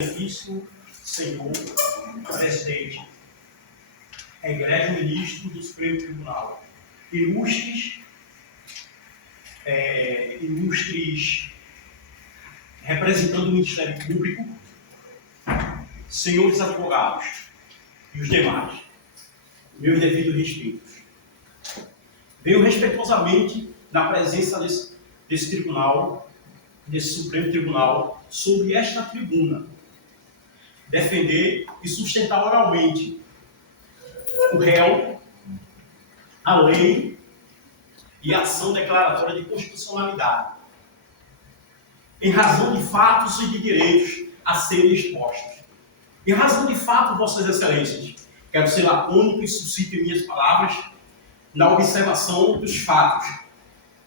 Excelentíssimo Senhor Presidente, Egrégio Ministro do Supremo Tribunal, ilustres representando o Ministério Público, senhores advogados e os demais, meus devidos respeitos. Venho respeitosamente na presença desse tribunal, desse Supremo Tribunal, sobre esta tribuna, defender e sustentar oralmente o réu, a lei e a ação declaratória de constitucionalidade, em razão de fatos e de direitos a serem expostos. Em razão de fato, Vossas Excelências, quero ser lacônico e sucinto em minhas palavras na observação dos fatos.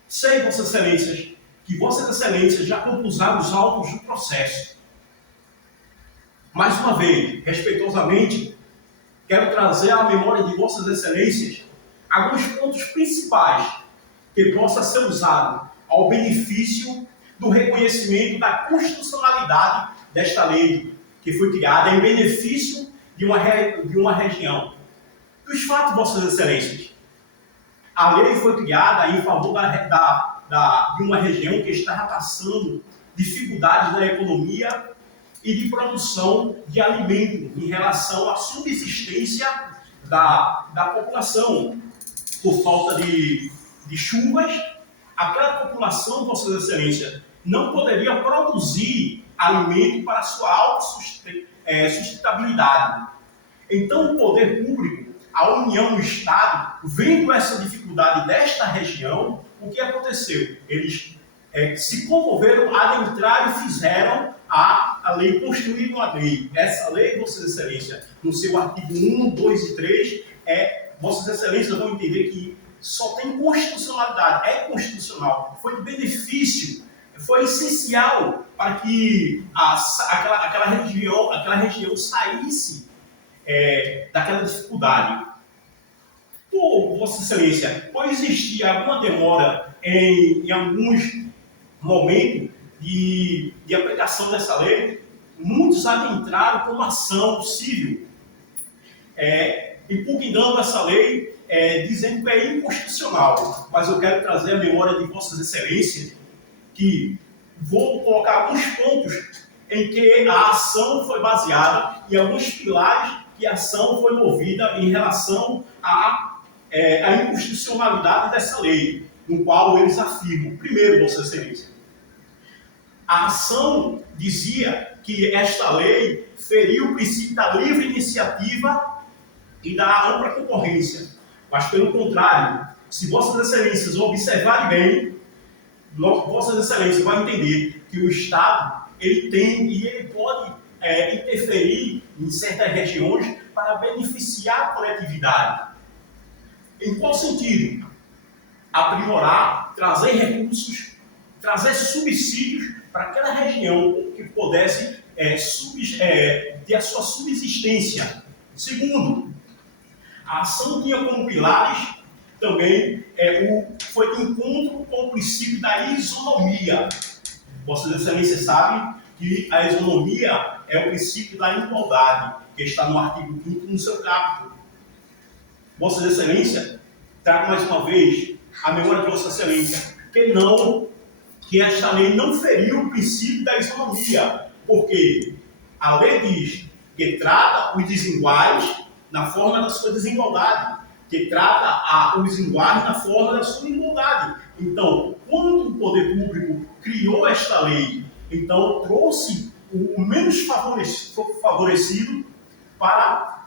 Sei, Vossas Excelências, que Vossas Excelências já compuseram os autos do processo. Mais uma vez, respeitosamente, quero trazer à memória de Vossas Excelências alguns pontos principais que possa ser usado ao benefício do reconhecimento da constitucionalidade desta lei que foi criada em benefício de uma região. Os fatos, Vossas Excelências, a lei foi criada em favor de uma região que estava passando dificuldades na economia e de produção de alimento em relação à subsistência da população. Por falta de chuvas, aquela população, Vossas Excelências, não poderia produzir alimento para sua autossustentabilidade. Então, o poder público, a União e o Estado, vendo essa dificuldade desta região, o que aconteceu? Eles se comoveram, adentraram e fizeram a lei, construíram a lei. Essa lei, Vossas Excelências, no seu artigo 1, 2 e 3, Vossas Excelências vão entender que só tem constitucionalidade, é constitucional, foi de benefício, foi essencial para que aquela região saísse daquela dificuldade. Por Vossa Excelência, pode existir alguma demora em alguns momentos de aplicação dessa lei? Muitos adentraram com uma ação civil, impugnando essa lei, dizendo que é inconstitucional. Mas eu quero trazer à memória de Vossas Excelências que vou colocar alguns pontos em que a ação foi baseada e alguns pilares que a ação foi movida em relação à inconstitucionalidade dessa lei, no qual eles afirmam. Primeiro, Vossa Excelência, a ação dizia que esta lei feria o princípio da livre iniciativa e da ampla concorrência. Mas, pelo contrário, se Vossas Excelências observarem bem, Vossas Excelências vão entender que o Estado ele tem e ele pode interferir em certas regiões para beneficiar a coletividade. Em qual sentido? Aprimorar, trazer recursos, trazer subsídios para aquela região que pudesse ter a sua subsistência. Segundo, a ação tinha como pilares também foi de encontro com o princípio da isonomia. Vossas Excelências sabem que a isonomia é o princípio da igualdade, que está no artigo 5º no seu capítulo. Vossas Excelências, trago mais uma vez a memória de Vossa Excelência, que esta lei não feriu o princípio da isonomia, porque a lei diz que trata os desiguais na forma da sua desigualdade, que trata os iguais na forma da sua igualdade. Então, quando o poder público criou esta lei, então trouxe o menos favorecido para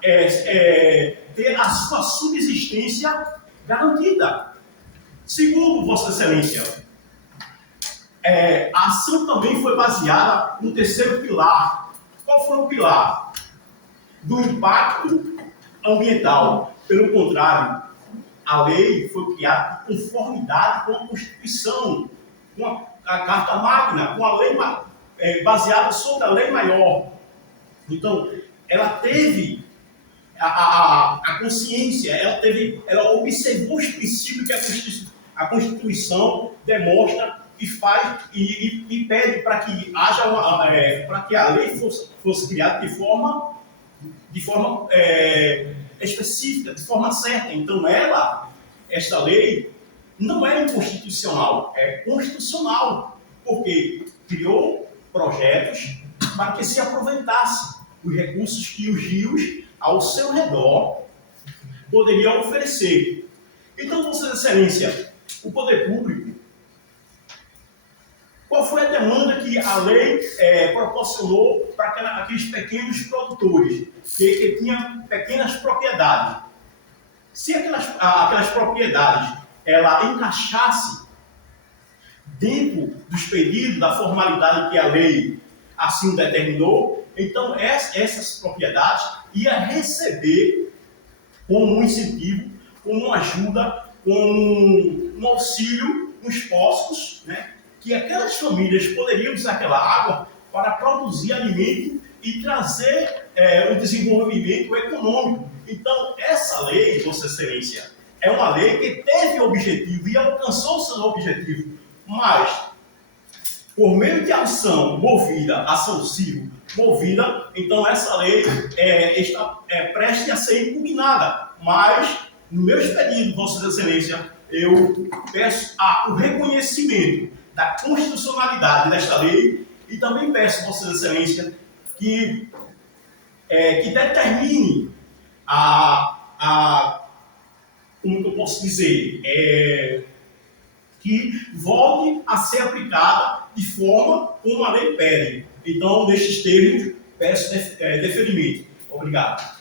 ter a sua subsistência garantida. Segundo, Vossa Excelência, a ação também foi baseada no terceiro pilar. Qual foi o pilar? Do impacto ambiental. Pelo contrário, a lei foi criada em conformidade com a Constituição, com a Carta Magna, com a lei baseada sobre a lei maior. Então, ela teve a consciência, ela observou os princípios que a Constituição demonstra e faz e pede para que haja para que a lei fosse criada de forma específica, de forma certa. Então, esta lei não é inconstitucional, é constitucional, porque criou projetos para que se aproveitasse os recursos que os rios ao seu redor poderiam oferecer. Então, Vossa Excelência, o poder público, qual foi a demanda que a lei proporcionou para aqueles pequenos produtores que tinham pequenas propriedades? Se aquelas propriedades ela encaixasse dentro dos pedidos da formalidade que a lei assim determinou, então essas propriedades iam receber como um incentivo, como uma ajuda, como um auxílio nos postos, né? Que aquelas famílias poderiam usar aquela água para produzir alimento e trazer o desenvolvimento econômico. Então, essa lei, Vossa Excelência, é uma lei que teve objetivo e alcançou seu objetivo, mas, por meio de ação civil movida, então essa lei está prestes a ser impugnada. Mas, no meu pedido, Vossa Excelência, eu peço o reconhecimento da constitucionalidade desta lei e também peço, Vossa Excelência, que determine como que eu posso dizer, que volte a ser aplicada de forma como a lei pede. Então, nestes termos, peço deferimento. Obrigado.